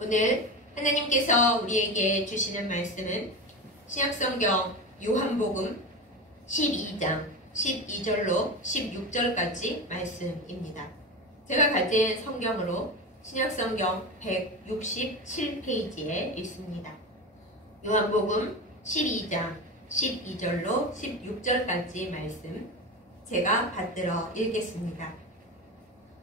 오늘 하나님께서 우리에게 주시는 말씀은 신약성경 요한복음 12장 12절로 16절까지 말씀입니다. 제가 가진 성경으로 신약성경 167페이지에 있습니다. 요한복음 12장 12절로 16절까지 말씀 제가 받들어 읽겠습니다.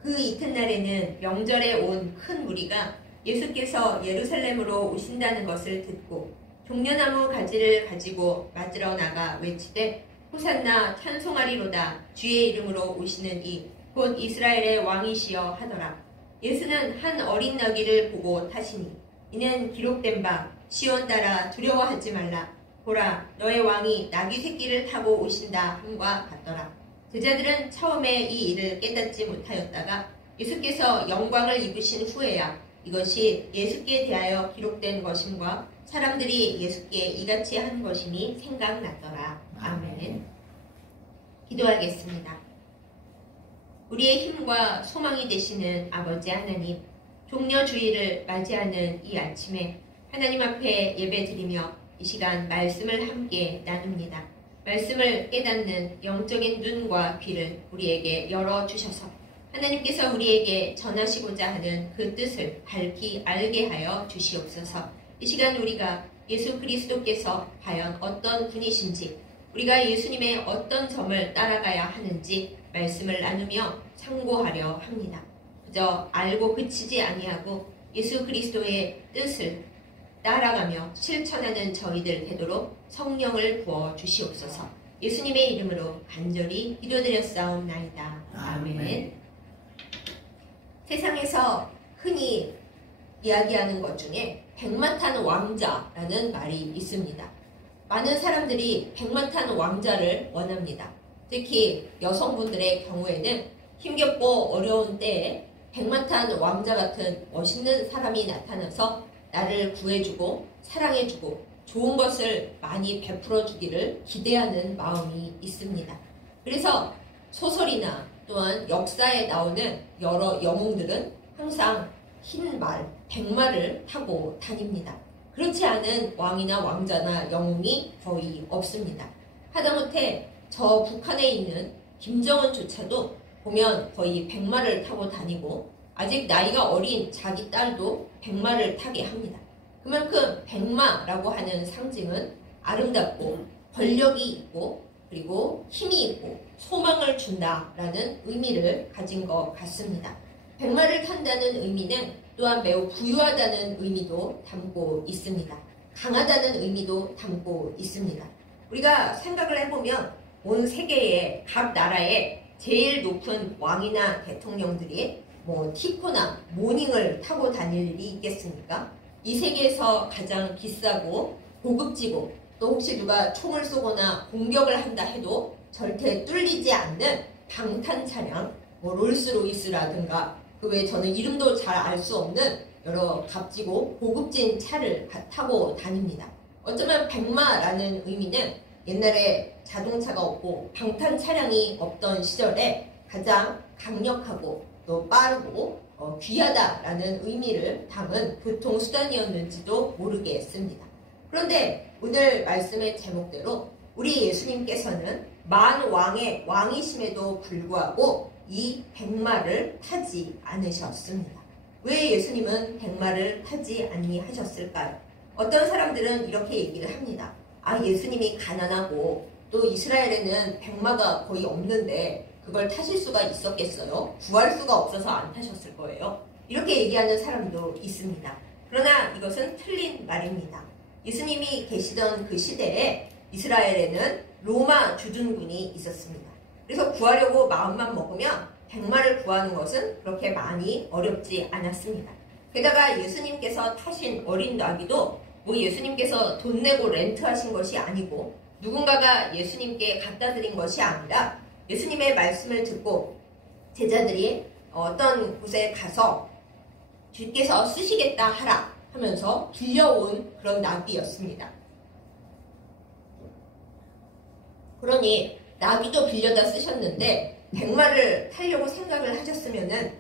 그 이튿날에는 명절에 온 큰 무리가 예수께서 예루살렘으로 오신다는 것을 듣고 종려나무 가지를 가지고 맞으러 나가 외치되 호산나 찬송하리로다 주의 이름으로 오시는 이 곧 이스라엘의 왕이시여 하더라. 예수는 한 어린 나귀를 보고 타시니 이는 기록된 바 시온 따라 두려워하지 말라. 보라 너의 왕이 나귀 새끼를 타고 오신다 함과 같더라. 제자들은 처음에 이 일을 깨닫지 못하였다가 예수께서 영광을 입으신 후에야 이것이 예수께 대하여 기록된 것임과 사람들이 예수께 이같이 한 것임이 생각났더라. 아멘. 기도하겠습니다. 우리의 힘과 소망이 되시는 아버지 하나님, 종려주일을 맞이하는 이 아침에 하나님 앞에 예배드리며 이 시간 말씀을 함께 나눕니다. 말씀을 깨닫는 영적인 눈과 귀를 우리에게 열어주셔서 하나님께서 우리에게 전하시고자 하는 그 뜻을 밝히 알게 하여 주시옵소서. 이 시간 우리가 예수 그리스도께서 과연 어떤 분이신지, 우리가 예수님의 어떤 점을 따라가야 하는지 말씀을 나누며 참고하려 합니다. 그저 알고 그치지 아니하고 예수 그리스도의 뜻을 따라가며 실천하는 저희들 되도록 성령을 부어 주시옵소서. 예수님의 이름으로 간절히 기도드렸사옵나이다. 아멘. 세상에서 흔히 이야기하는 것 중에 백마탄 왕자라는 말이 있습니다. 많은 사람들이 백마탄 왕자를 원합니다. 특히 여성분들의 경우에는 힘겹고 어려운 때에 백마탄 왕자 같은 멋있는 사람이 나타나서 나를 구해주고 사랑해주고 좋은 것을 많이 베풀어주기를 기대하는 마음이 있습니다. 그래서 소설이나 또한 역사에 나오는 여러 영웅들은 항상 흰 말, 백마를 타고 다닙니다. 그렇지 않은 왕이나 왕자나 영웅이 거의 없습니다. 하다못해 저 북한에 있는 김정은조차도 보면 거의 백마를 타고 다니고 아직 나이가 어린 자기 딸도 백마를 타게 합니다. 그만큼 백마라고 하는 상징은 아름답고 권력이 있고 그리고 힘이 있고 소망을 준다라는 의미를 가진 것 같습니다. 백마를 탄다는 의미는 또한 매우 부유하다는 의미도 담고 있습니다. 강하다는 의미도 담고 있습니다. 우리가 생각을 해보면 온 세계의 각 나라의 제일 높은 왕이나 대통령들이 티코나 모닝을 타고 다닐 일이 있겠습니까? 이 세계에서 가장 비싸고 고급지고 또 혹시 누가 총을 쏘거나 공격을 한다 해도 절대 뚫리지 않는 방탄 차량, 롤스로이스라든가 그 외에 저는 이름도 잘 알 수 없는 여러 값지고 고급진 차를 타고 다닙니다. 어쩌면 백마라는 의미는 옛날에 자동차가 없고 방탄 차량이 없던 시절에 가장 강력하고 또 빠르고 귀하다라는 의미를 담은 교통수단이었는지도 모르겠습니다. 그런데 오늘 말씀의 제목대로 우리 예수님께서는 만왕의 왕이심에도 불구하고 이 백마를 타지 않으셨습니다. 왜 예수님은 백마를 타지 아니하셨을까요? 어떤 사람들은 이렇게 얘기를 합니다. 예수님이 가난하고 또 이스라엘에는 백마가 거의 없는데 그걸 타실 수가 있었겠어요? 구할 수가 없어서 안 타셨을 거예요. 이렇게 얘기하는 사람도 있습니다. 그러나 이것은 틀린 말입니다. 예수님이 계시던 그 시대에 이스라엘에는 로마 주둔군이 있었습니다. 그래서 구하려고 마음만 먹으면 백마를 구하는 것은 그렇게 많이 어렵지 않았습니다. 게다가 예수님께서 타신 어린 나귀도 예수님께서 돈 내고 렌트하신 것이 아니고 누군가가 예수님께 갖다 드린 것이 아니라 예수님의 말씀을 듣고 제자들이 어떤 곳에 가서 주께서 쓰시겠다 하라 하면서 빌려온 그런 나귀였습니다. 그러니 나귀도 빌려다 쓰셨는데 백마를 타려고 생각을 하셨으면은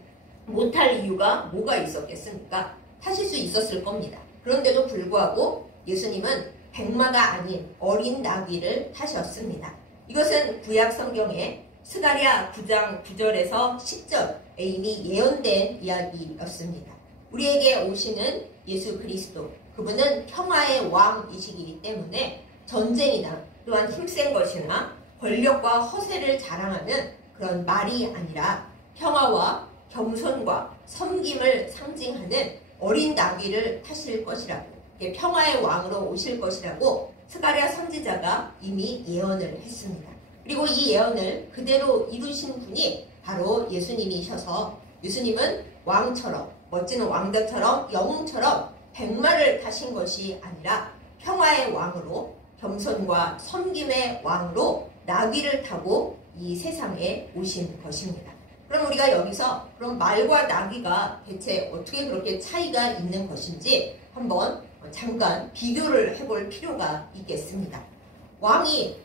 못할 이유가 뭐가 있었겠습니까? 타실 수 있었을 겁니다. 그런데도 불구하고 예수님은 백마가 아닌 어린 나귀를 타셨습니다. 이것은 구약 성경의 스가랴 9장 9절에서 10절에 이미 예언된 이야기였습니다. 우리에게 오시는 예수 그리스도, 그분은 평화의 왕이시기 때문에 전쟁이나 또한 힘센 것이나 권력과 허세를 자랑하는 그런 말이 아니라 평화와 겸손과 섬김을 상징하는 어린 나귀를 타실 것이라고, 평화의 왕으로 오실 것이라고 스가랴 선지자가 이미 예언을 했습니다. 그리고 이 예언을 그대로 이루신 분이 바로 예수님이셔서 예수님은 왕처럼, 멋진 왕자처럼, 영웅처럼 백마를 타신 것이 아니라 평화의 왕으로, 겸손과 섬김의 왕으로 나귀를 타고 이 세상에 오신 것입니다. 그럼 우리가 여기서 그럼 말과 나귀가 대체 어떻게 그렇게 차이가 있는 것인지 한번 잠깐 비교를 해볼 필요가 있겠습니다. 왕이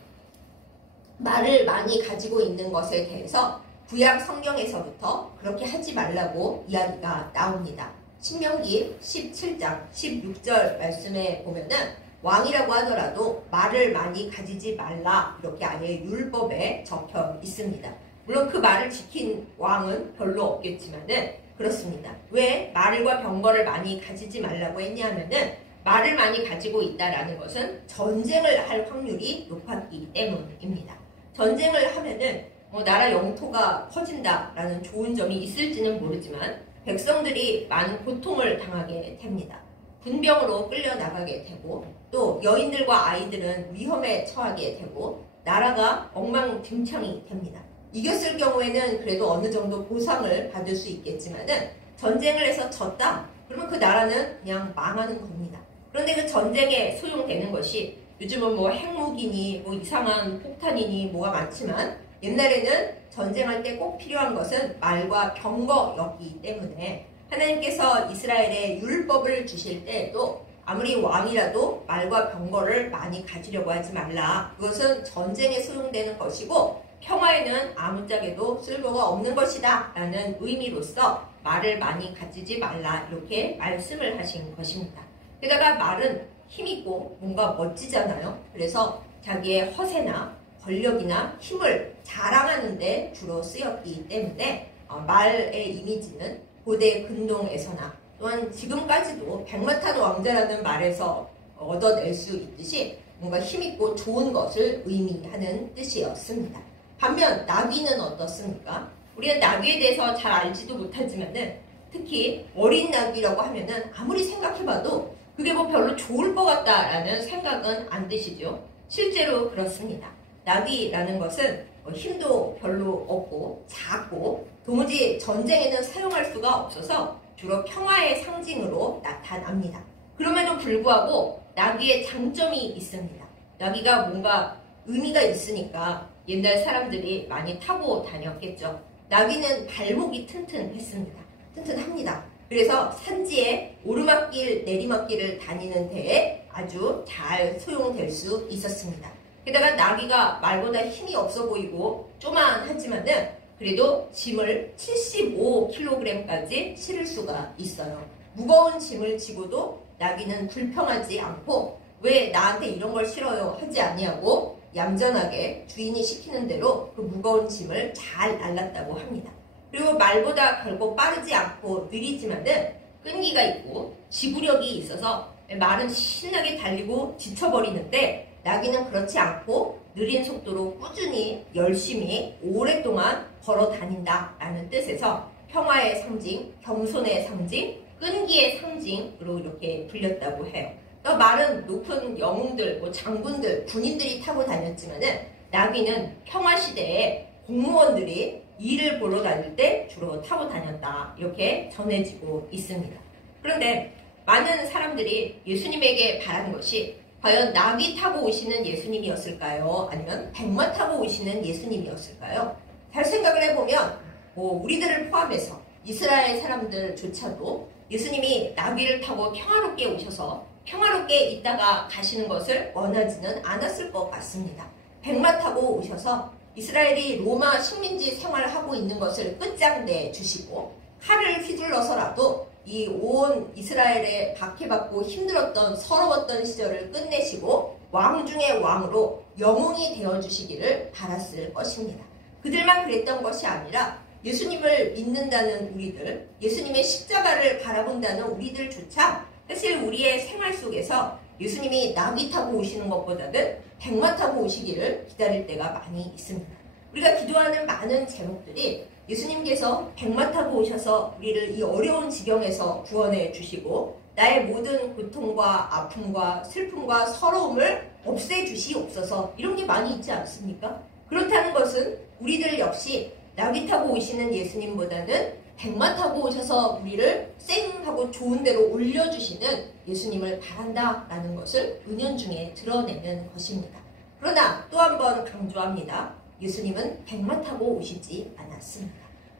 말을 많이 가지고 있는 것에 대해서 구약 성경에서부터 그렇게 하지 말라고 이야기가 나옵니다. 신명기 17장 16절 말씀에 보면은 왕이라고 하더라도 말을 많이 가지지 말라, 이렇게 아예 율법에 적혀 있습니다. 물론 그 말을 지킨 왕은 별로 없겠지만은 그렇습니다. 왜 말과 병거를 많이 가지지 말라고 했냐면은 말을 많이 가지고 있다라는 것은 전쟁을 할 확률이 높았기 때문입니다. 전쟁을 하면은 나라 영토가 커진다라는 좋은 점이 있을지는 모르지만 백성들이 많은 고통을 당하게 됩니다. 군병으로 끌려나가게 되고 또 여인들과 아이들은 위험에 처하게 되고 나라가 엉망진창이 됩니다. 이겼을 경우에는 그래도 어느 정도 보상을 받을 수 있겠지만은 전쟁을 해서 졌다? 그러면 그 나라는 그냥 망하는 겁니다. 그런데 그 전쟁에 소용되는 것이 요즘은 뭐 핵무기니 뭐 이상한 폭탄이니 뭐가 많지만 옛날에는 전쟁할 때 꼭 필요한 것은 말과 병거였기 때문에 하나님께서 이스라엘에 율법을 주실 때에도 아무리 왕이라도 말과 병거를 많이 가지려고 하지 말라. 그것은 전쟁에 소용되는 것이고 평화에는 아무짝에도 쓸모가 없는 것이다 라는 의미로서 말을 많이 가지지 말라, 이렇게 말씀을 하신 것입니다. 게다가 말은 힘있고 뭔가 멋지잖아요. 그래서 자기의 허세나 권력이나 힘을 자랑하는 데 주로 쓰였기 때문에 말의 이미지는 고대 근동에서나 또한 지금까지도 백마 탄 왕자라는 말에서 얻어낼 수 있듯이 뭔가 힘있고 좋은 것을 의미하는 뜻이었습니다. 반면 나귀는 어떻습니까? 우리는 나귀에 대해서 잘 알지도 못하지만은 특히 어린 나귀라고 하면은 아무리 생각해봐도 그게 뭐 별로 좋을 것 같다라는 생각은 안 드시죠? 실제로 그렇습니다. 나귀라는 것은 힘도 별로 없고 작고 도무지 전쟁에는 사용할 수가 없어서 주로 평화의 상징으로 나타납니다. 그럼에도 불구하고 나귀의 장점이 있습니다. 나귀가 뭔가 의미가 있으니까 옛날 사람들이 많이 타고 다녔겠죠. 나귀는 발목이 튼튼했습니다. 튼튼합니다. 그래서 산지에 오르막길, 내리막길을 다니는 데에 아주 잘 소용될 수 있었습니다. 게다가 나귀가 말보다 힘이 없어 보이고 쪼만하지만은 그래도 짐을 75kg까지 실을 수가 있어요. 무거운 짐을 지고도 나귀는 불평하지 않고 왜 나한테 이런 걸 실어요 하지 아니하고 얌전하게 주인이 시키는 대로 그 무거운 짐을 잘 날랐다고 합니다. 그리고 말보다 결코 빠르지 않고 느리지만은 끈기가 있고 지구력이 있어서 말은 신나게 달리고 지쳐버리는데 나귀는 그렇지 않고 느린 속도로 꾸준히 열심히 오랫동안 걸어 다닌다라는 뜻에서 평화의 상징, 겸손의 상징, 끈기의 상징으로 이렇게 불렸다고 해요. 또 말은 높은 영웅들, 장군들, 군인들이 타고 다녔지만은 나귀는 평화 시대에 공무원들이 일을 보러 다닐 때 주로 타고 다녔다, 이렇게 전해지고 있습니다. 그런데 많은 사람들이 예수님에게 바란 것이 과연 나귀 타고 오시는 예수님이었을까요? 아니면 백마 타고 오시는 예수님이었을까요? 잘 생각을 해보면 우리들을 포함해서 이스라엘 사람들조차도 예수님이 나귀를 타고 평화롭게 오셔서 평화롭게 있다가 가시는 것을 원하지는 않았을 것 같습니다. 백마 타고 오셔서 이스라엘이 로마 식민지 생활을 하고 있는 것을 끝장내 주시고 칼을 휘둘러서라도 이 온 이스라엘에 박해받고 힘들었던 서러웠던 시절을 끝내시고 왕 중의 왕으로 영웅이 되어주시기를 바랐을 것입니다. 그들만 그랬던 것이 아니라 예수님을 믿는다는 우리들, 예수님의 십자가를 바라본다는 우리들조차 사실 우리의 생활 속에서 예수님이 나귀 타고 오시는 것보다는 백마 타고 오시기를 기다릴 때가 많이 있습니다. 우리가 기도하는 많은 제목들이 예수님께서 백마 타고 오셔서 우리를 이 어려운 지경에서 구원해 주시고 나의 모든 고통과 아픔과 슬픔과 서러움을 없애주시옵소서 이런 게 많이 있지 않습니까? 그렇다는 것은 우리들 역시 나귀 타고 오시는 예수님보다는 백마 타고 오셔서 우리를 쌩 하고 좋은 데로 올려주시는 예수님을 바란다라는 것을 은연중에 드러내는 것입니다. 그러나 또 한 번 강조합니다. 예수님은 백마 타고 오시지 않았습니다.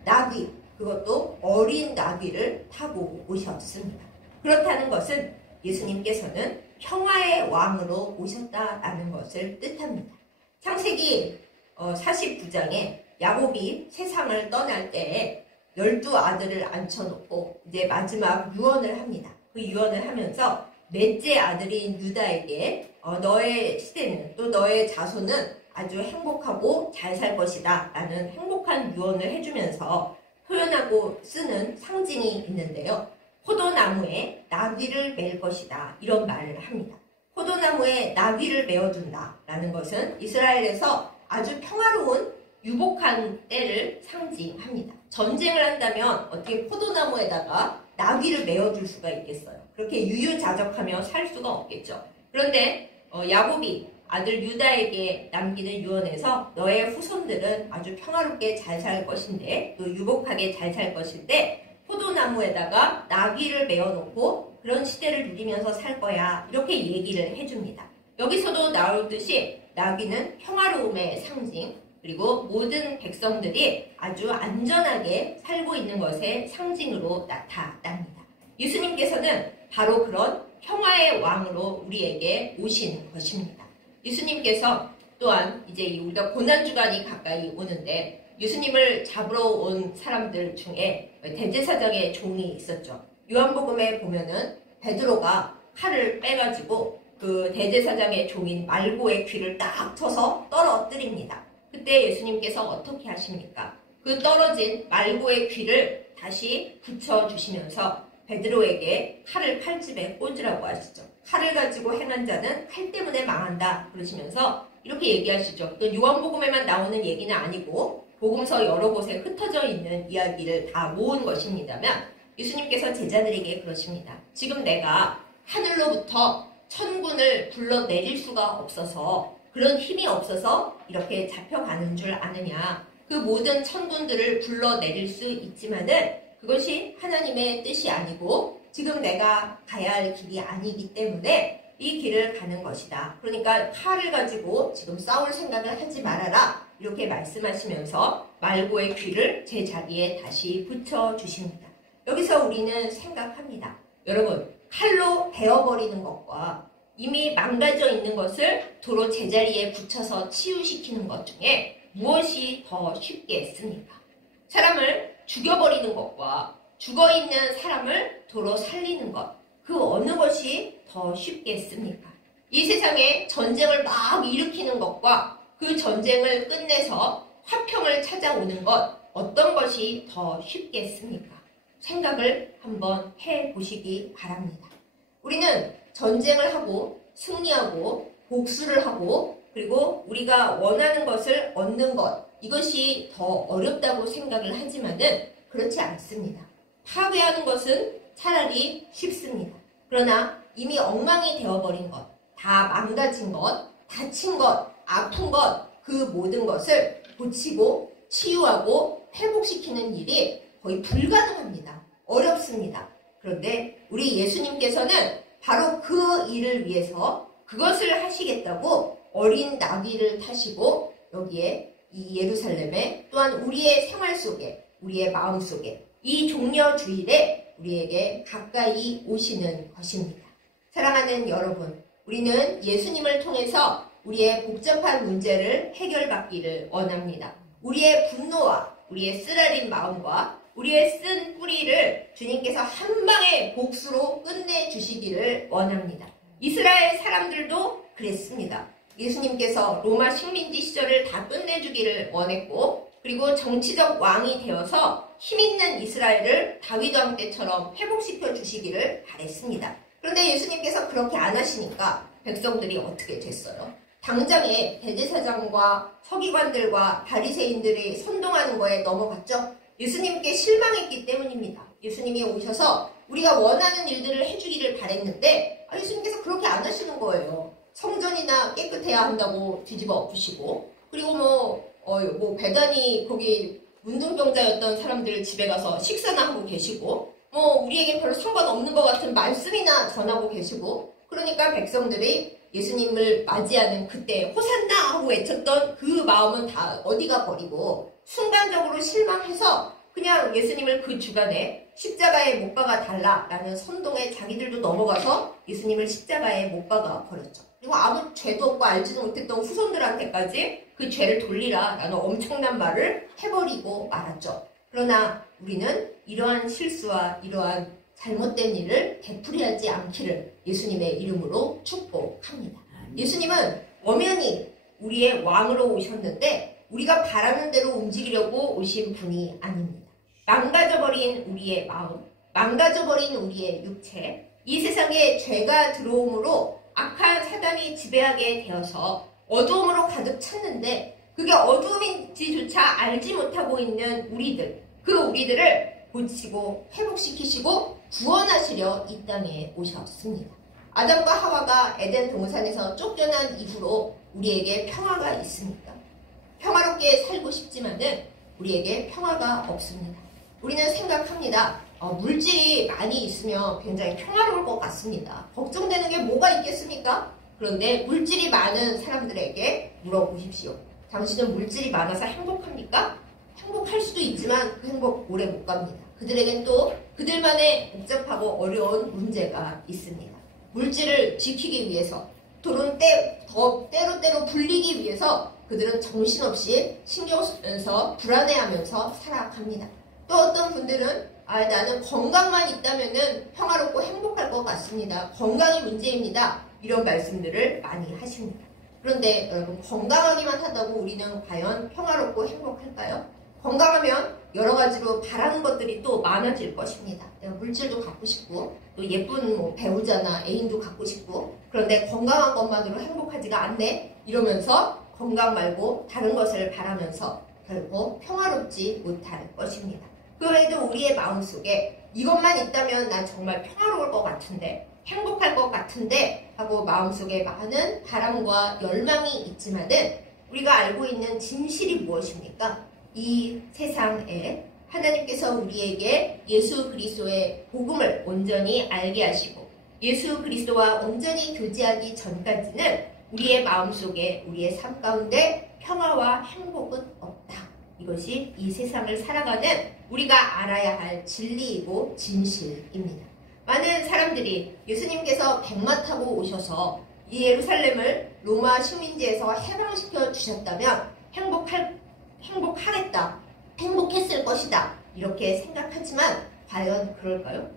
나귀, 그것도 어린 나귀를 타고 오셨습니다. 그렇다는 것은 예수님께서는 평화의 왕으로 오셨다라는 것을 뜻합니다. 창세기 49장에 야곱이 세상을 떠날 때에 12아들을 앉혀놓고 이제 마지막 유언을 합니다. 그 유언을 하면서 넷째 아들인 유다에게 너의 시대는 또 너의 자손은 아주 행복하고 잘 살 것이다 라는 행복한 유언을 해주면서 표현하고 쓰는 상징이 있는데요. 포도나무에 나귀를 맬 것이다 이런 말을 합니다. 포도나무에 나귀를 메어둔다 라는 것은 이스라엘에서 아주 평화로운 유복한 때를 상징합니다. 전쟁을 한다면 어떻게 포도나무에다가 나귀를 메어둘 수가 있겠어요? 그렇게 유유자적하며 살 수가 없겠죠. 그런데 야곱이 아들 유다에게 남기는 유언에서 너의 후손들은 아주 평화롭게 잘 살 것인데 또 유복하게 잘 살 것인데 포도나무에다가 나귀를 메어놓고 그런 시대를 누리면서 살 거야 이렇게 얘기를 해줍니다. 여기서도 나오듯이 나귀는 평화로움의 상징 그리고 모든 백성들이 아주 안전하게 살고 있는 것의 상징으로 나타납니다. 예수님께서는 바로 그런 평화의 왕으로 우리에게 오신 것입니다. 예수님께서 또한 이제 우리가 고난주간이 가까이 오는데 예수님을 잡으러 온 사람들 중에 대제사장의 종이 있었죠. 요한복음에 보면은 베드로가 칼을 빼가지고 그 대제사장의 종인 말고의 귀를 딱 쳐서 떨어뜨립니다. 그때 예수님께서 어떻게 하십니까? 그 떨어진 말고의 귀를 다시 붙여주시면서 베드로에게 칼을 칼집에 꽂으라고 하시죠. 칼을 가지고 행한 자는 칼 때문에 망한다 그러시면서 이렇게 얘기하시죠. 또 요한복음에만 나오는 얘기는 아니고 복음서 여러 곳에 흩어져 있는 이야기를 다 모은 것입니다만 예수님께서 제자들에게 그러십니다. 지금 내가 하늘로부터 천군을 불러내릴 수가 없어서 그런 힘이 없어서 이렇게 잡혀가는 줄 아느냐. 그 모든 천군들을 불러내릴 수 있지만은 그것이 하나님의 뜻이 아니고 지금 내가 가야 할 길이 아니기 때문에 이 길을 가는 것이다. 그러니까 칼을 가지고 지금 싸울 생각을 하지 말아라. 이렇게 말씀하시면서 말고의 귀를 제 자리에 다시 붙여주십니다. 여기서 우리는 생각합니다. 여러분, 칼로 베어버리는 것과 이미 망가져 있는 것을 도로 제자리에 붙여서 치유시키는 것 중에 무엇이 더 쉽겠습니까? 사람을 죽여버리는 것과 죽어있는 사람을 도로 살리는 것, 그 어느 것이 더 쉽겠습니까? 이 세상에 전쟁을 막 일으키는 것과 그 전쟁을 끝내서 화평을 찾아오는 것, 어떤 것이 더 쉽겠습니까? 생각을 한번 해보시기 바랍니다. 우리는 전쟁을 하고 승리하고 복수를 하고 그리고 우리가 원하는 것을 얻는 것, 이것이 더 어렵다고 생각을 하지만은 그렇지 않습니다. 파괴하는 것은 차라리 쉽습니다. 그러나 이미 엉망이 되어버린 것, 다 망가진 것, 다친 것, 아픈 것, 그 모든 것을 고치고 치유하고 회복시키는 일이 거의 불가능합니다. 어렵습니다. 그런데 우리 예수님께서는 바로 그 일을 위해서 그것을 하시겠다고 어린 나귀를 타시고 여기에 이 예루살렘에 또한 우리의 생활 속에 우리의 마음 속에 이 종려주일에 우리에게 가까이 오시는 것입니다. 사랑하는 여러분, 우리는 예수님을 통해서 우리의 복잡한 문제를 해결받기를 원합니다. 우리의 분노와 우리의 쓰라린 마음과 우리의 쓴 뿌리를 주님께서 한 방에 복수로 끝내주시기를 원합니다. 이스라엘 사람들도 그랬습니다. 예수님께서 로마 식민지 시절을 다 끝내주기를 원했고, 그리고 정치적 왕이 되어서 힘있는 이스라엘을 다윗 왕 때처럼 회복시켜 주시기를 바랬습니다. 그런데 예수님께서 그렇게 안 하시니까 백성들이 어떻게 됐어요? 당장에 대제사장과 서기관들과 바리새인들이 선동하는 거에 넘어갔죠. 예수님께 실망했기 때문입니다. 예수님이 오셔서 우리가 원하는 일들을 해주기를 바랬는데 예수님께서 그렇게 안 하시는 거예요. 성전이나 깨끗해야 한다고 뒤집어 엎으시고, 그리고 배단이 거기 문둥병자였던 사람들 집에 가서 식사나 하고 계시고, 우리에게 별로 상관없는 것 같은 말씀이나 전하고 계시고, 그러니까 백성들이 예수님을 맞이하는 그때 호산나 하고 외쳤던 그 마음은 다 어디가 버리고 순간적으로 실망해서 그냥 예수님을 그 주간에 십자가에 못 박아 달라라는 선동에 자기들도 넘어가서 예수님을 십자가에 못 박아 버렸죠. 그리고 아무 죄도 없고 알지도 못했던 후손들한테까지 그 죄를 돌리라라는 엄청난 말을 해버리고 말았죠. 그러나 우리는 이러한 실수와 이러한 잘못된 일을 되풀이하지 않기를 예수님의 이름으로 축복합니다. 예수님은 엄연히 우리의 왕으로 오셨는데 우리가 바라는 대로 움직이려고 오신 분이 아닙니다. 망가져버린 우리의 마음, 망가져버린 우리의 육체, 이 세상에 죄가 들어옴으로 악한 사단이 지배하게 되어서 어두움으로 가득 찼는데 그게 어두움인지조차 알지 못하고 있는 우리들, 그 우리들을 고치고 회복시키시고 구원하시려 이 땅에 오셨습니다. 아담과 하와가 에덴 동산에서 쫓겨난 이후로 우리에게 평화가 있습니까? 평화롭게 살고 싶지만은 우리에게 평화가 없습니다. 우리는 생각합니다. 물질이 많이 있으면 굉장히 평화로울 것 같습니다. 걱정되는 게 뭐가 있겠습니까? 그런데 물질이 많은 사람들에게 물어보십시오. 당신은 물질이 많아서 행복합니까? 행복할 수도 있지만 그 행복 오래 못 갑니다. 그들에겐 또 그들만의 복잡하고 어려운 문제가 있습니다. 물질을 지키기 위해서, 돈은 때로 불리기 위해서 그들은 정신없이 신경 쓰면서 불안해하면서 살아갑니다. 또 어떤 분들은 나는 건강만 있다면은 평화롭고 행복할 것 같습니다. 건강이 문제입니다. 이런 말씀들을 많이 하십니다. 그런데 여러분, 건강하기만 한다고 우리는 과연 평화롭고 행복할까요? 건강하면 여러 가지로 바라는 것들이 또 많아질 것입니다. 내가 물질도 갖고 싶고 또 예쁜 배우자나 애인도 갖고 싶고, 그런데 건강한 것만으로 행복하지가 않네 이러면서 건강 말고 다른 것을 바라면서 결국 평화롭지 못할 것입니다. 그래도 우리의 마음속에 이것만 있다면 난 정말 평화로울 것 같은데, 행복할 것 같은데 하고 마음속에 많은 바람과 열망이 있지만은 우리가 알고 있는 진실이 무엇입니까? 이 세상에 하나님께서 우리에게 예수 그리스도의 복음을 온전히 알게 하시고 예수 그리스도와 온전히 교제하기 전까지는 우리의 마음속에, 우리의 삶 가운데 평화와 행복은 없다. 이것이 이 세상을 살아가는 우리가 알아야 할 진리이고 진실입니다. 많은 사람들이 예수님께서 백마 타고 오셔서 이 예루살렘을 로마 식민지에서 해방시켜 주셨다면 행복하겠다, 행복했을 것이다 이렇게 생각하지만 과연 그럴까요?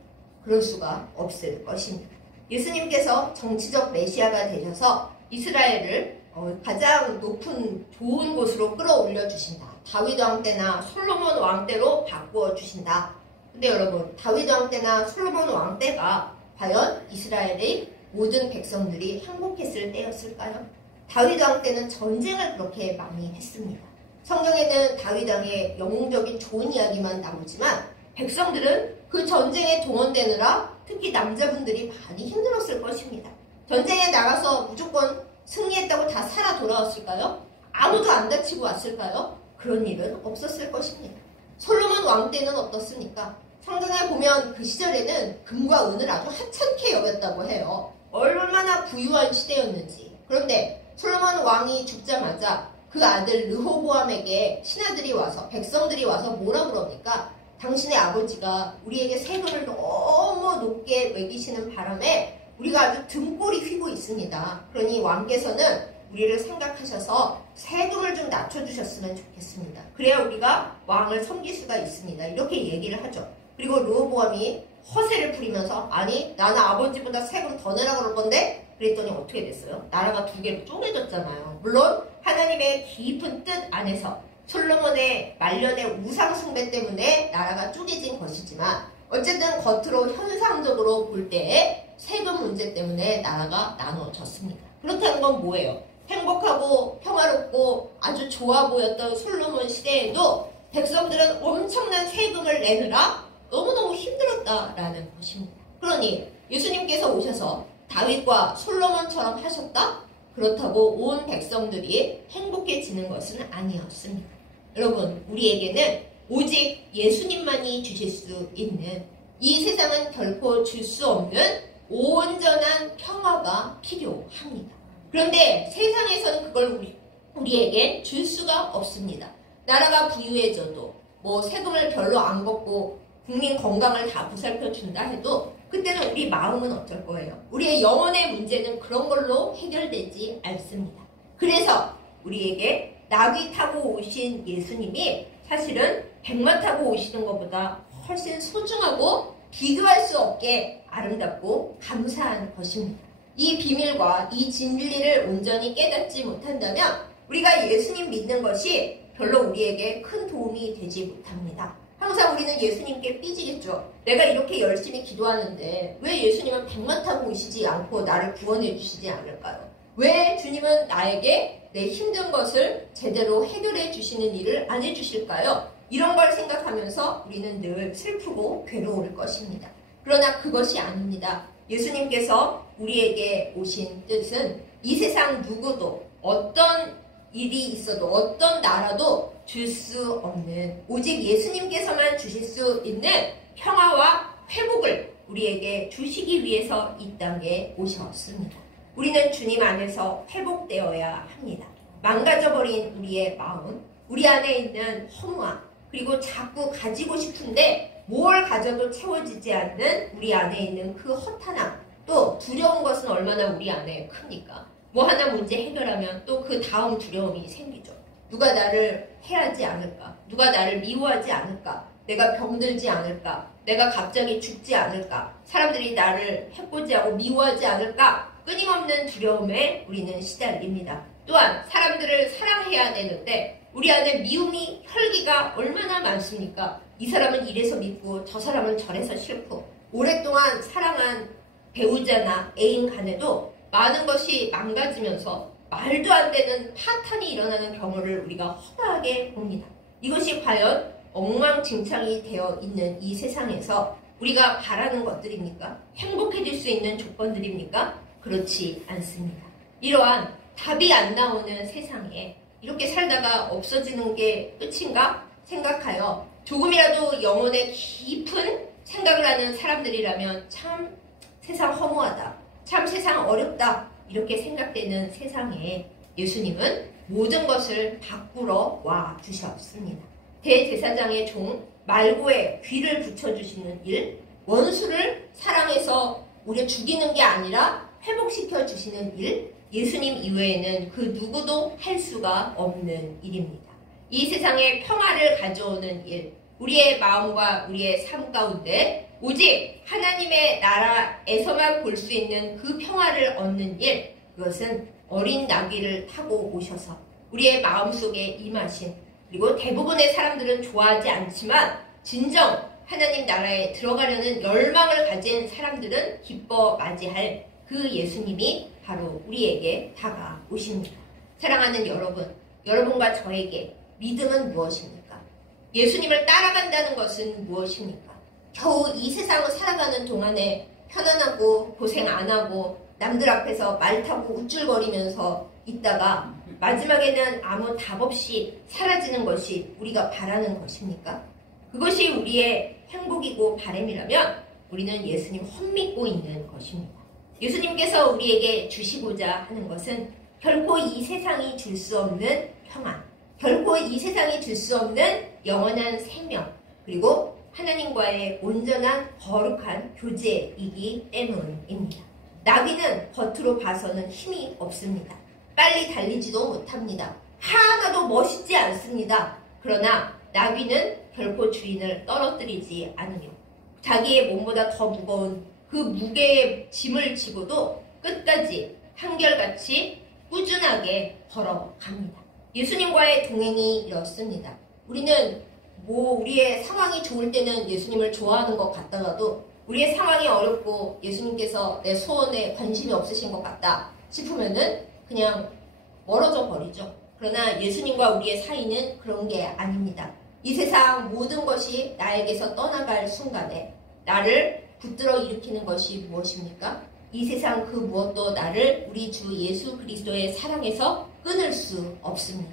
그럴 수가 없을 것입니다. 예수님께서 정치적 메시아가 되셔서 이스라엘을 가장 높은 좋은 곳으로 끌어올려 주신다. 다윗 왕 때나 솔로몬 왕 때로 바꾸어 주신다. 근데 여러분, 다윗 왕 때나 솔로몬 왕 때가 과연 이스라엘의 모든 백성들이 행복했을 때였을까요? 다윗 왕 때는 전쟁을 그렇게 많이 했습니다. 성경에는 다윗 왕의 영웅적인 좋은 이야기만 나오지만 백성들은 그 전쟁에 동원되느라 특히 남자분들이 많이 힘들었을 것입니다. 전쟁에 나가서 무조건 승리했다고 다 살아 돌아왔을까요? 아무도 안 다치고 왔을까요? 그런 일은 없었을 것입니다. 솔로몬 왕 때는 어떻습니까? 성경에 보면 그 시절에는 금과 은을 아주 하찮게 여겼다고 해요. 얼마나 부유한 시대였는지. 그런데 솔로몬 왕이 죽자마자 그 아들 르호보암에게 신하들이 와서, 백성들이 와서 뭐라 그럽니까? 당신의 아버지가 우리에게 세금을 너무 높게 매기시는 바람에 우리가 아주 등골이 휘고 있습니다. 그러니 왕께서는 우리를 생각하셔서 세금을 좀 낮춰주셨으면 좋겠습니다. 그래야 우리가 왕을 섬길 수가 있습니다. 이렇게 얘기를 하죠. 그리고 르호보암이 허세를 부리면서 아니 나는 아버지보다 세금 더 내라 그럴 건데 그랬더니 어떻게 됐어요? 나라가 두 개로 쪼개졌잖아요. 물론 하나님의 깊은 뜻 안에서 솔로몬의 말년의 우상 숭배 때문에 나라가 쪼개진 것이지만 어쨌든 겉으로 현상적으로 볼 때 세금 문제 때문에 나라가 나눠졌습니다. 그렇다는 건 뭐예요? 행복하고 평화롭고 아주 좋아 보였던 솔로몬 시대에도 백성들은 엄청난 세금을 내느라 너무너무 힘들었다라는 것입니다. 그러니 예수님께서 오셔서 다윗과 솔로몬처럼 하셨다? 그렇다고 온 백성들이 행복해지는 것은 아니었습니다. 여러분, 우리에게는 오직 예수님만이 주실 수 있는, 이 세상은 결코 줄 수 없는 온전한 평화가 필요합니다. 그런데 세상에서는 그걸 우리에게 줄 수가 없습니다. 나라가 부유해져도 세금을 별로 안 걷고 국민 건강을 다 보살펴 준다 해도 그때는 우리 마음은 어쩔 거예요? 우리의 영혼의 문제는 그런 걸로 해결되지 않습니다. 그래서 우리에게 나귀 타고 오신 예수님이 사실은 백마 타고 오시는 것보다 훨씬 소중하고 비교할 수 없게 아름답고 감사한 것입니다. 이 비밀과 이 진리를 온전히 깨닫지 못한다면 우리가 예수님 믿는 것이 별로 우리에게 큰 도움이 되지 못합니다. 항상 우리는 예수님께 삐지겠죠. 내가 이렇게 열심히 기도하는데 왜 예수님은 백만 타고 오시지 않고 나를 구원해 주시지 않을까요? 왜 주님은 나에게 내 힘든 것을 제대로 해결해 주시는 일을 안 해주실까요? 이런 걸 생각하면서 우리는 늘 슬프고 괴로울 것입니다. 그러나 그것이 아닙니다. 예수님께서 우리에게 오신 뜻은 이 세상 누구도 어떤 일이 있어도 어떤 나라도 줄 수 없는, 오직 예수님께서만 주실 수 있는 평화와 회복을 우리에게 주시기 위해서 이 땅에 오셨습니다. 우리는 주님 안에서 회복되어야 합니다. 망가져버린 우리의 마음, 우리 안에 있는 허무함, 그리고 자꾸 가지고 싶은데 뭘 가져도 채워지지 않는 우리 안에 있는 그 허탄함, 또 두려운 것은 얼마나 우리 안에 큽니까? 하나 문제 해결하면 또 그 다음 두려움이 생기죠. 누가 나를 해하지 않을까? 누가 나를 미워하지 않을까? 내가 병들지 않을까? 내가 갑자기 죽지 않을까? 사람들이 나를 해코지하고 미워하지 않을까? 끊임없는 두려움에 우리는 시달립니다. 또한 사람들을 사랑해야 되는데 우리 안에 미움이, 혈기가 얼마나 많습니까? 이 사람은 이래서 믿고 저 사람은 저래서 싫고, 오랫동안 사랑한 배우자나 애인 간에도 많은 것이 망가지면서 말도 안 되는 파탄이 일어나는 경우를 우리가 허다하게 봅니다. 이것이 과연 엉망진창이 되어 있는 이 세상에서 우리가 바라는 것들입니까? 행복해질 수 있는 조건들입니까? 그렇지 않습니다. 이러한 답이 안 나오는 세상에 이렇게 살다가 없어지는 게 끝인가 생각하여 조금이라도 영혼의 깊은 생각을 하는 사람들이라면 참 세상 허무하다, 참 세상 어렵다, 이렇게 생각되는 세상에 예수님은 모든 것을 바꾸러 와 주셨습니다. 대제사장의 종 말고에 귀를 붙여주시는 일, 원수를 사랑해서 우려 죽이는 게 아니라 회복시켜 주시는 일, 예수님 이외에는 그 누구도 할 수가 없는 일입니다. 이 세상에 평화를 가져오는 일, 우리의 마음과 우리의 삶 가운데 오직 하나님의 나라에서만 볼 수 있는 그 평화를 얻는 일, 그것은 어린 나귀를 타고 오셔서 우리의 마음속에 임하신, 그리고 대부분의 사람들은 좋아하지 않지만 진정 하나님 나라에 들어가려는 열망을 가진 사람들은 기뻐 맞이할 그 예수님이 바로 우리에게 다가오십니다. 사랑하는 여러분, 여러분과 저에게 믿음은 무엇입니까? 예수님을 따라간다는 것은 무엇입니까? 겨우 이 세상을 살아가는 동안에 편안하고 고생 안 하고 남들 앞에서 말 타고 우쭐거리면서 있다가 마지막에는 아무 답 없이 사라지는 것이 우리가 바라는 것입니까? 그것이 우리의 행복이고 바람이라면 우리는 예수님 헛믿고 있는 것입니다. 예수님께서 우리에게 주시고자 하는 것은 결코 이 세상이 줄 수 없는 평안, 결코 이 세상이 줄 수 없는 영원한 생명, 그리고 하나님과의 온전한 거룩한 교제이기 때문입니다. 나귀는 겉으로 봐서는 힘이 없습니다. 빨리 달리지도 못합니다. 하나도 멋있지 않습니다. 그러나 나귀는 결코 주인을 떨어뜨리지 않으며 자기의 몸보다 더 무거운 그 무게의 짐을 지고도 끝까지 한결같이 꾸준하게 걸어갑니다. 예수님과의 동행이 이렇습니다. 우리는 우리의 상황이 좋을 때는 예수님을 좋아하는 것 같다가도 우리의 상황이 어렵고 예수님께서 내 소원에 관심이 없으신 것 같다 싶으면은 그냥 멀어져 버리죠. 그러나 예수님과 우리의 사이는 그런 게 아닙니다. 이 세상 모든 것이 나에게서 떠나갈 순간에 나를 붙들어 일으키는 것이 무엇입니까? 이 세상 그 무엇도 나를 우리 주 예수 그리스도의 사랑에서 끊을 수 없습니다.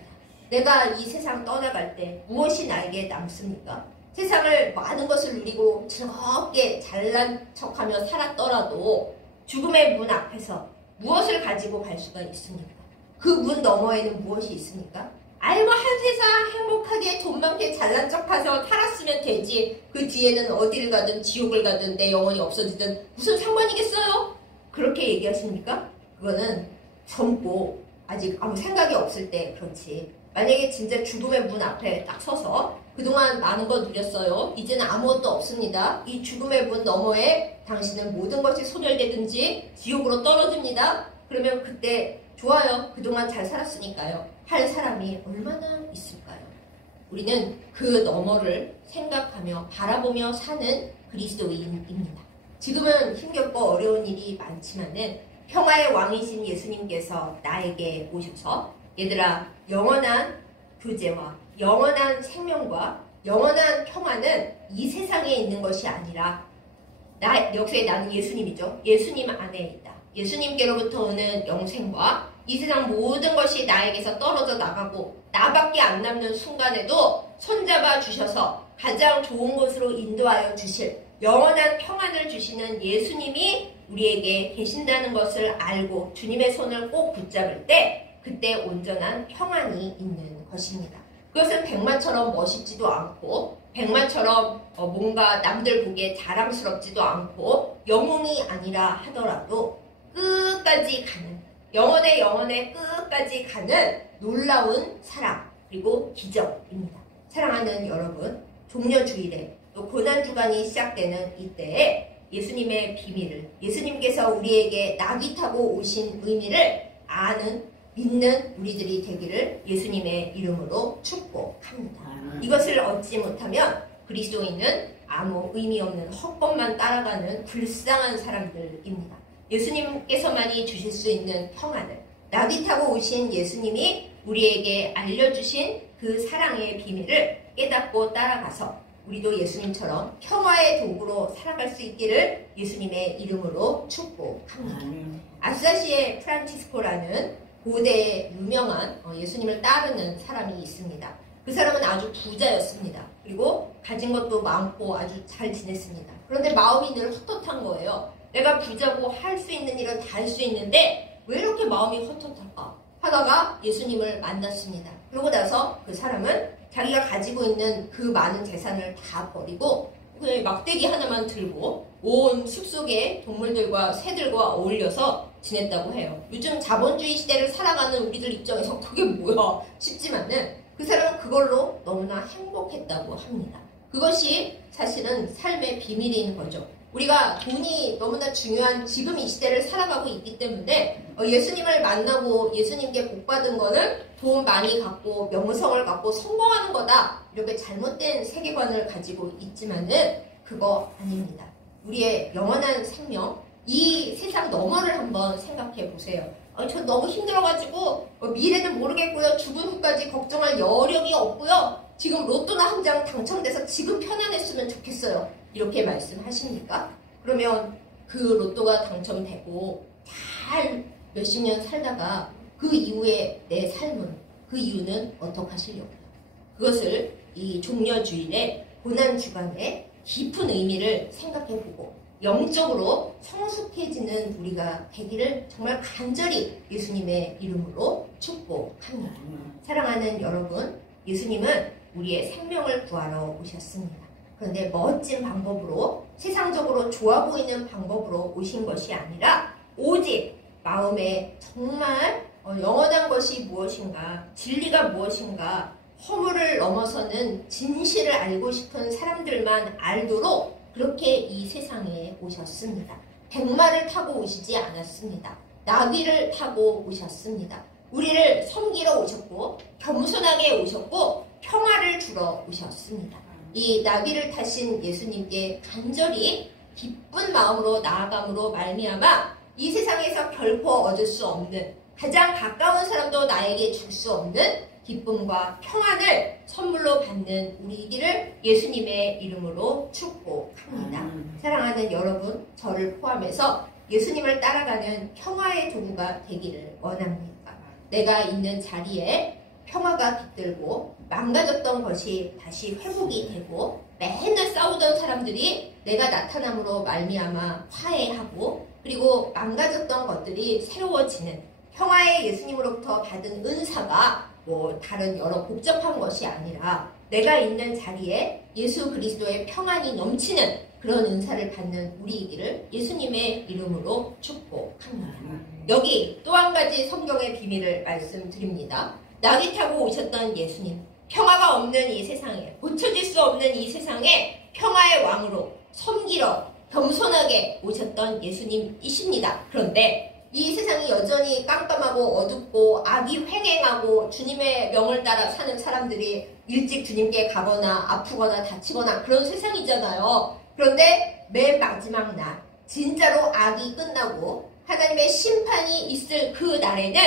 내가 이 세상 떠나갈 때 무엇이 나에게 남습니까? 세상을 많은 것을 누리고 즐겁게 잘난 척하며 살았더라도 죽음의 문 앞에서 무엇을 가지고 갈 수가 있습니까? 그 문 너머에는 무엇이 있습니까? 아이고 한 세상 행복하게 돈 많게 잘난 척해서 살았으면 되지. 그 뒤에는 어디를 가든 지옥을 가든 내 영혼이 없어지든 무슨 상관이겠어요? 그렇게 얘기하십니까? 그거는 젊고 아직 아무 생각이 없을 때 그렇지. 만약에 진짜 죽음의 문 앞에 딱 서서 그동안 많은 거 누렸어요. 이제는 아무것도 없습니다. 이 죽음의 문 너머에 당신은 모든 것이 소멸되든지 지옥으로 떨어집니다. 그러면 그때 좋아요. 그동안 잘 살았으니까요. 할 사람이 얼마나 있을까요? 우리는 그 너머를 생각하며 바라보며 사는 그리스도인입니다. 지금은 힘겹고 어려운 일이 많지만은 평화의 왕이신 예수님께서 나에게 오셔서 얘들아 영원한 교제와 영원한 생명과 영원한 평화는 이 세상에 있는 것이 아니라 여기서의 나는 예수님이죠. 예수님 안에 있다. 예수님께로부터 오는 영생과 이 세상 모든 것이 나에게서 떨어져 나가고 나밖에 안 남는 순간에도 손잡아 주셔서 가장 좋은 곳으로 인도하여 주실 영원한 평안을 주시는 예수님이 우리에게 계신다는 것을 알고 주님의 손을 꼭 붙잡을 때 그때 온전한 평안이 있는 것입니다. 그것은 백마처럼 멋있지도 않고 백마처럼 뭔가 남들 보기에 자랑스럽지도 않고 영웅이 아니라 하더라도 끝까지 가는 영원의 끝까지 가는 놀라운 사랑 그리고 기적입니다. 사랑하는 여러분, 종려주일에 또 고난주간이 시작되는 이때에 예수님의 비밀을 예수님께서 우리에게 낙이 타고 오신 의미를 아는 믿는 우리들이 되기를 예수님의 이름으로 축복합니다. 이것을 얻지 못하면 그리스도인은 아무 의미 없는 헛것만 따라가는 불쌍한 사람들입니다. 예수님께서만이 주실 수 있는 평안을 낙이 타고 오신 예수님이 우리에게 알려주신 그 사랑의 비밀을 깨닫고 따라가서 우리도 예수님처럼 평화의 도구로 살아갈 수 있기를 예수님의 이름으로 축복합니다. 아사시의 프란치스코라는 고대의 유명한 예수님을 따르는 사람이 있습니다. 그 사람은 아주 부자였습니다. 그리고 가진 것도 많고 아주 잘 지냈습니다. 그런데 마음이 늘 헛헛한 거예요. 내가 부자고 할 수 있는 일은 다 할 수 있는데 왜 이렇게 마음이 헛헛할까 하다가 예수님을 만났습니다. 그러고 나서 그 사람은 자기가 가지고 있는 그 많은 재산을 다 버리고 그냥 막대기 하나만 들고 온 숲속의 동물들과 새들과 어울려서 지냈다고 해요. 요즘 자본주의 시대를 살아가는 우리들 입장에서 그게 뭐야 싶지만은 그 사람은 그걸로 너무나 행복했다고 합니다. 그것이 사실은 삶의 비밀인 거죠. 우리가 돈이 너무나 중요한 지금 이 시대를 살아가고 있기 때문에 예수님을 만나고 예수님께 복받은 거는 돈 많이 갖고 명성을 갖고 성공하는 거다. 이렇게 잘못된 세계관을 가지고 있지만은 그거 아닙니다. 우리의 영원한 생명, 이 세상 너머를 한번 생각해 보세요. 저 너무 힘들어가지고 미래는 모르겠고요. 죽은 후까지 걱정할 여력이 없고요. 지금 로또나 한 장 당첨돼서 지금 편안했으면 좋겠어요. 이렇게 말씀하십니까? 그러면 그 로또가 당첨되고 잘 몇십 년 살다가 그 이후에 내 삶은 그 이유는 어떻게 하시려고요? 그것을 이 종려주일에 고난주간에 깊은 의미를 생각해보고 영적으로 성숙해지는 우리가 되기를 정말 간절히 예수님의 이름으로 축복합니다. 사랑하는 여러분, 예수님은 우리의 생명을 구하러 오셨습니다. 그런데 멋진 방법으로 세상적으로 좋아 보이는 방법으로 오신 것이 아니라 오직 마음에 정말 영원한 것이 무엇인가, 진리가 무엇인가, 허물을 넘어서는 진실을 알고 싶은 사람들만 알도록 그렇게 이 세상에 오셨습니다. 백마를 타고 오시지 않았습니다. 나귀를 타고 오셨습니다. 우리를 섬기러 오셨고 겸손하게 오셨고 평화를 주러 오셨습니다. 이 나귀를 타신 예수님께 간절히 기쁜 마음으로 나아감으로 말미암아 이 세상에서 결코 얻을 수 없는, 가장 가까운 사람도 나에게 줄 수 없는 기쁨과 평안을 선물로 받는 우리들을 예수님의 이름으로 축복합니다. 사랑하는 여러분, 저를 포함해서 예수님을 따라가는 평화의 도구가 되기를 원합니다. 내가 있는 자리에 평화가 깃들고 망가졌던 것이 다시 회복이 되고 맨날 싸우던 사람들이 내가 나타남으로 말미암아 화해하고, 그리고 망가졌던 것들이 새로워지는 평화의 예수님으로부터 받은 은사가 다른 여러 복잡한 것이 아니라 내가 있는 자리에 예수 그리스도의 평안이 넘치는 그런 은사를 받는 우리이기를 예수님의 이름으로 축복합니다. 여기 또 한 가지 성경의 비밀을 말씀드립니다. 나귀 타고 오셨던 예수님, 평화가 없는 이 세상에, 고쳐질 수 없는 이 세상에 평화의 왕으로 섬기러 겸손하게 오셨던 예수님이십니다. 그런데 이 세상이 여전히 깜깜하고 어둡고 악이 횡행하고 주님의 명을 따라 사는 사람들이 일찍 주님께 가거나 아프거나 다치거나 그런 세상이잖아요. 그런데 맨 마지막 날, 진짜로 악이 끝나고 하나님의 심판이 있을 그 날에는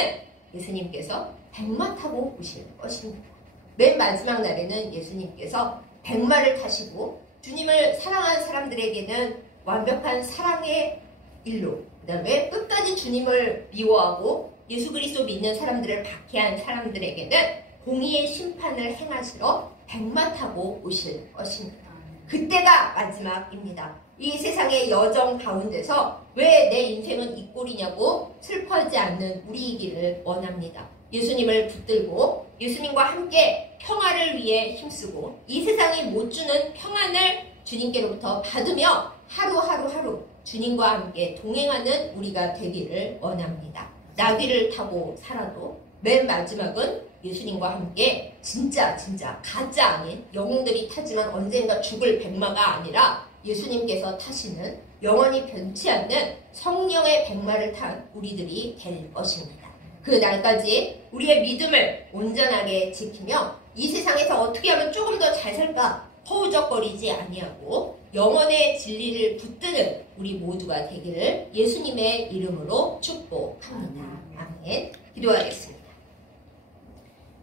예수님께서 백마 타고 오실 것입니다. 맨 마지막 날에는 예수님께서 백마를 타시고 주님을 사랑한 사람들에게는 완벽한 사랑의 일로, 그 다음에 끝까지 주님을 미워하고 예수 그리스도 믿는 사람들을 박해한 사람들에게는 공의의 심판을 행하시러 백마 타고 오실 것입니다. 그때가 마지막입니다. 이 세상의 여정 가운데서 왜 내 인생은 이 꼴이냐고 슬퍼하지 않는 우리이기를 원합니다. 예수님을 붙들고 예수님과 함께 평화를 위해 힘쓰고 이 세상이 못 주는 평안을 주님께로부터 받으며 하루 주님과 함께 동행하는 우리가 되기를 원합니다. 나귀를 타고 살아도 맨 마지막은 예수님과 함께 진짜 가짜 아닌 영웅들이 타지만 언젠가 죽을 백마가 아니라 예수님께서 타시는 영원히 변치 않는 성령의 백마를 탄 우리들이 될 것입니다. 그 날까지 우리의 믿음을 온전하게 지키며 이 세상에서 어떻게 하면 조금 더 잘 살까 허우적거리지 아니하고 영원의 진리를 붙드는 우리 모두가 되기를 예수님의 이름으로 축복합니다. 아멘. 기도하겠습니다.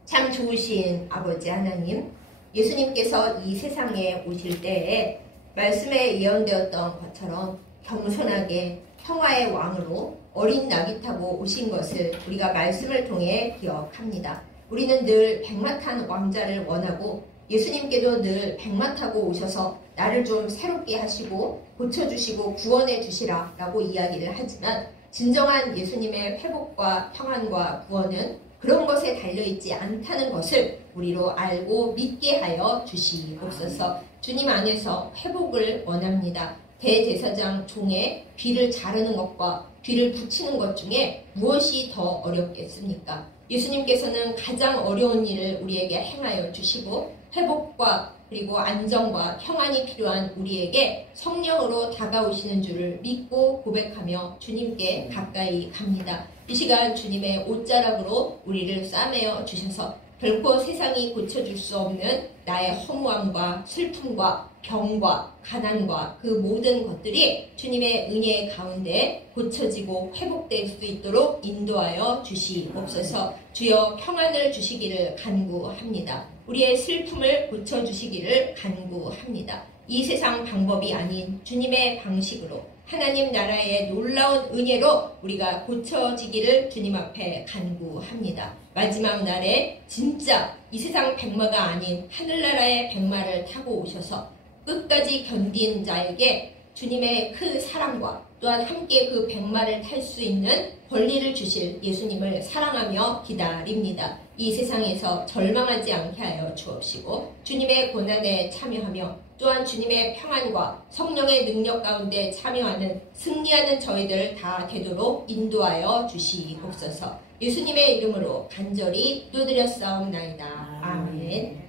참 좋으신 아버지 하나님, 예수님께서 이 세상에 오실 때에 말씀에 예언되었던 것처럼 겸손하게 평화의 왕으로 어린 나귀 타고 오신 것을 우리가 말씀을 통해 기억합니다. 우리는 늘 백마 탄 왕자를 원하고 예수님께도 늘 백마 타고 오셔서 나를 좀 새롭게 하시고 고쳐주시고 구원해 주시라 라고 이야기를 하지만 진정한 예수님의 회복과 평안과 구원은 그런 것에 달려있지 않다는 것을 우리로 알고 믿게 하여 주시옵소서. 주님 안에서 회복을 원합니다. 대제사장 종의 귀를 자르는 것과 귀를 붙이는 것 중에 무엇이 더 어렵겠습니까? 예수님께서는 가장 어려운 일을 우리에게 행하여 주시고 회복과 그리고 안정과 평안이 필요한 우리에게 성령으로 다가오시는 줄을 믿고 고백하며 주님께 가까이 갑니다. 이 시간 주님의 옷자락으로 우리를 싸매어 주셔서 결코 세상이 고쳐줄 수 없는 나의 허무함과 슬픔과 병과 가난과 그 모든 것들이 주님의 은혜 가운데 고쳐지고 회복될 수 있도록 인도하여 주시옵소서. 주여 평안을 주시기를 간구합니다. 우리의 슬픔을 고쳐주시기를 간구합니다. 이 세상 방법이 아닌 주님의 방식으로 하나님 나라의 놀라운 은혜로 우리가 고쳐지기를 주님 앞에 간구합니다. 마지막 날에 진짜 이 세상 백마가 아닌 하늘나라의 백마를 타고 오셔서 끝까지 견딘 자에게 주님의 큰 사랑과 또한 함께 그 백마를 탈 수 있는 권리를 주실 예수님을 사랑하며 기다립니다. 이 세상에서 절망하지 않게 하여 주옵시고 주님의 고난에 참여하며 또한 주님의 평안과 성령의 능력 가운데 참여하는 승리하는 저희들 다 되도록 인도하여 주시옵소서. 예수님의 이름으로 간절히 기도드렸사옵나이다. 아멘.